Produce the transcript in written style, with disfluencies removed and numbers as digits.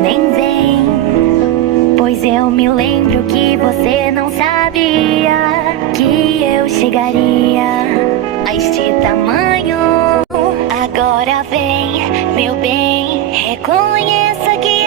Nem vem, pois eu me lembro que você não sabia que eu chegaria a este tamanho. Agora vem, meu bem, reconheça que